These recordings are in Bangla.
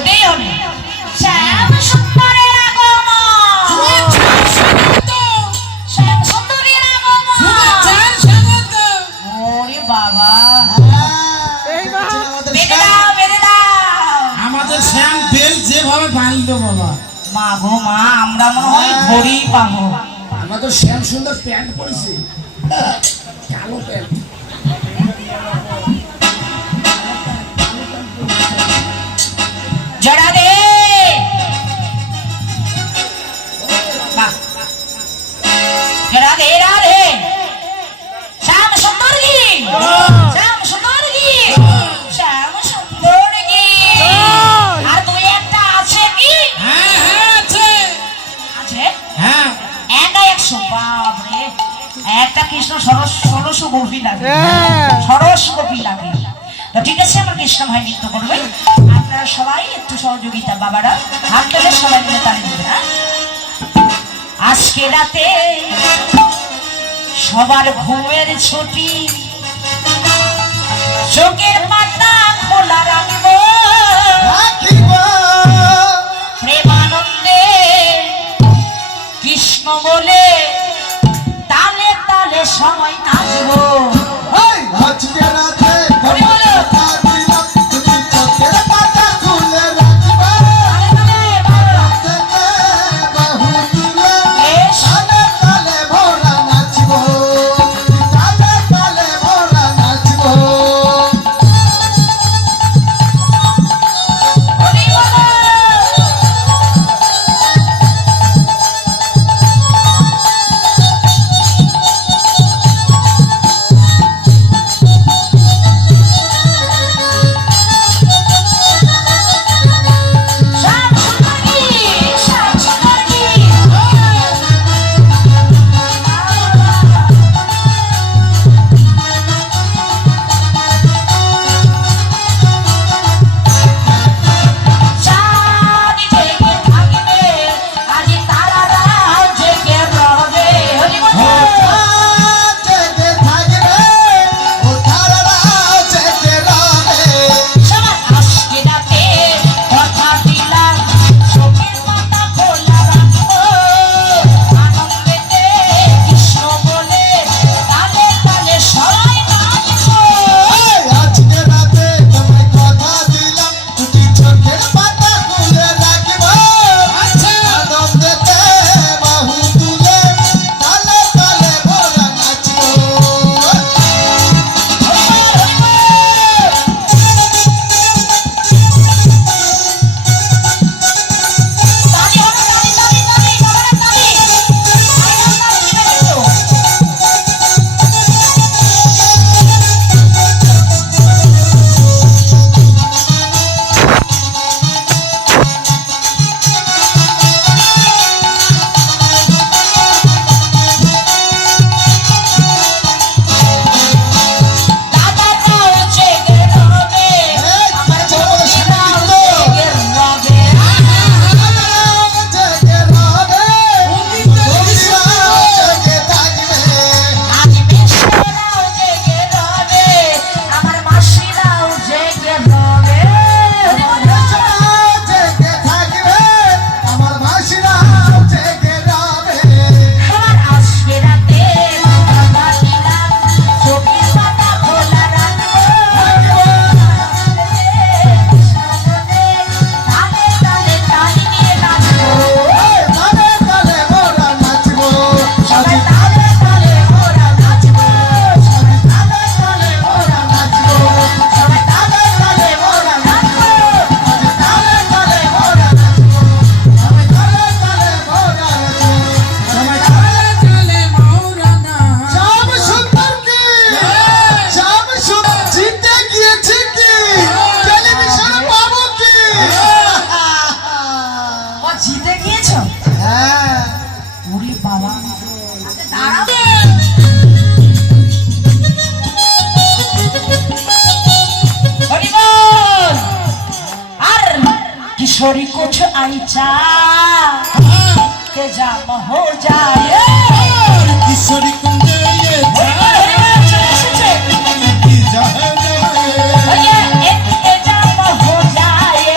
হতেই হবে। শ্যাম সুন্দরের আগমন, শ্যাম সুন্দরের আগমন। ওরে বাবা, বেঁধে দাও, বেঁধে দাও। আমাদের শ্যাম বেল যেভাবে বাঁধলো বাবা, মা গো মা, আমরা মনে হয় ঘড়ি পাবো। আমরা তো শ্যাম সুন্দর প্যান্ট পরেছি, কালো প্যান্ট। জড়া দে রাধে রাধে। শ্যাম সুন্দর কি, শ্যাম সুন্দর কি, শ্যাম সুন্দর কি। আর দুই একটা আছে কি? হ্যাঁ হ্যাঁ আছে, আছে হ্যাঁ। একা 100। বাপরে, একটা কৃষ্ণ ষোড়শ গোপী লাগে, ষোড়শ গোপী লাগে। তো ঠিক আছে, আমার কৃষ্ণ ভাই নৃত্য করবে, আপনারা সবাই একটু সহযোগিতা, বাবারা হাত তুলে সবাই মিলে তালি দেবেন। হ্যাঁ, আজকে রাতে সবার ঘুমের ছুটি, চোখের পাতা খোলা রাখবো, প্রেমানন্দে কৃষ্ণ বলে তালে তালে সময় নাচবো। किशोरी कुछ आईचा के जाम हो जाए किशोरी कुंजे ये जाम हो जाए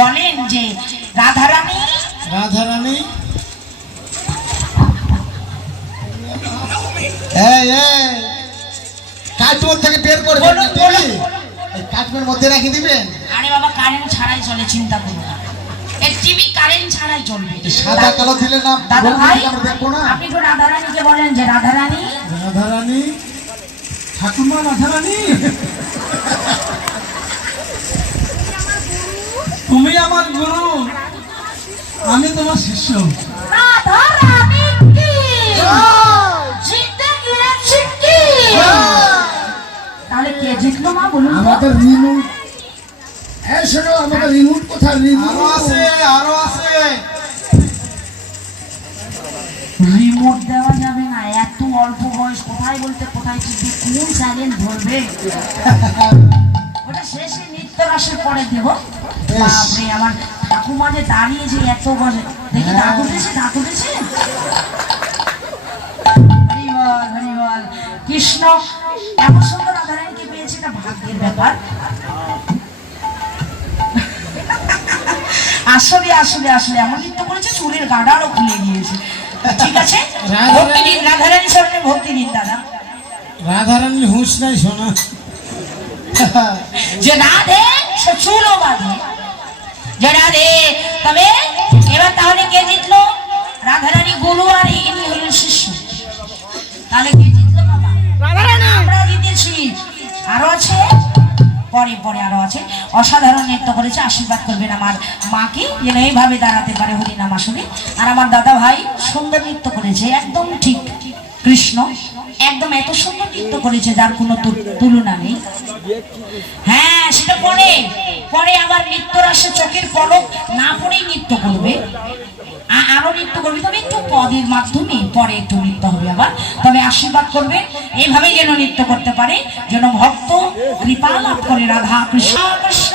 বলেন যে রাধারানী রাধারানী কাঠের থেকে বের করে কাঠের মধ্যে রেখে দিবেন। আরে বাবা কারেন্ট ছাড়াই চলে, চিন্তা করো না, এই টিভি কারেন্ট ছাড়াই চলবে। সাদা কালো দিলে না দাদা ভাই দেখবো না। আপনি তো রাধারানীকে বলেন যে রাধারানী, রাধারানী ঠাকুমা রাধারানী তুমি আমার গুরু, আমি তোমার শিষ্য। রাধারানী কি জিতে গিয়েছে কি? তাহলে কে জিতলো মা বলুন তো? আমাদের রিমোট, এই শোনো আমাদের রিমোট কোথায়? রিমোট আরো আছে রিমোট দেওয়া যাবে না, এত অল্প বয়স, কোথায় বলতে কোথায় টিপে কোন সাইলেন্ট ধরবে? ওটা শেষে নৃত্য রাসের পরে দেবো। বাপরে আমার ঠাকুমা যে দাঁড়িয়ে যে এত বসে, দেখি দাঁত উঠেছে, দাঁত উঠেছে। হরি বল, হরি বল। কৃষ্ণ এত সুন্দর রাধারানীকে পেয়েছে, এটা ভাগ্যের ব্যাপার। আসলে আসলে আসলে এমন নৃত্য করেছে চুলের গাডারও খুলে গিয়েছে। ঠিক আছে, ভক্তি দিন রাধারানী সামনে, ভক্তি দিন দাদা। রাধারানীর হুঁশ নাই শোনা, যে রাধে সে চুলও বাঁধে, যে রাধে। তবে এবার তাহলে কে জিতলো? রাধারানী গুরু আর ইনি হলেন শিষ্য। তাহলে কে জিতলো বাবা? আমরা জিতেছি। আরো আছে, পরে পরে আরো আছে। অসাধারণ নৃত্য করেছে, আশীর্বাদ করবেন আমার মাকে যেন এইভাবে দাঁড়াতে পারে হরিনাম আসনে। আর আমার দাদা ভাই সুন্দর নৃত্য করেছে, একদম ঠিক কৃষ্ণ, একদম এত সুন্দর নৃত্য করেছে যার কোনো তুলনা নেই। হ্যাঁ সেটা পরে পরে আবার নৃত্য রাসে চোখের পলক না পরেই নৃত্য করবে, আরো নৃত্য করবে, তবে একটু পদের মাধ্যমে পরে একটু নৃত্য হবে আবার। তবে আশীর্বাদ করবে এইভাবেই যেন নৃত্য করতে পারে, যেন ভক্ত কৃপা লাভ করে। রাধা কৃষ্ণ কৃষ্ণ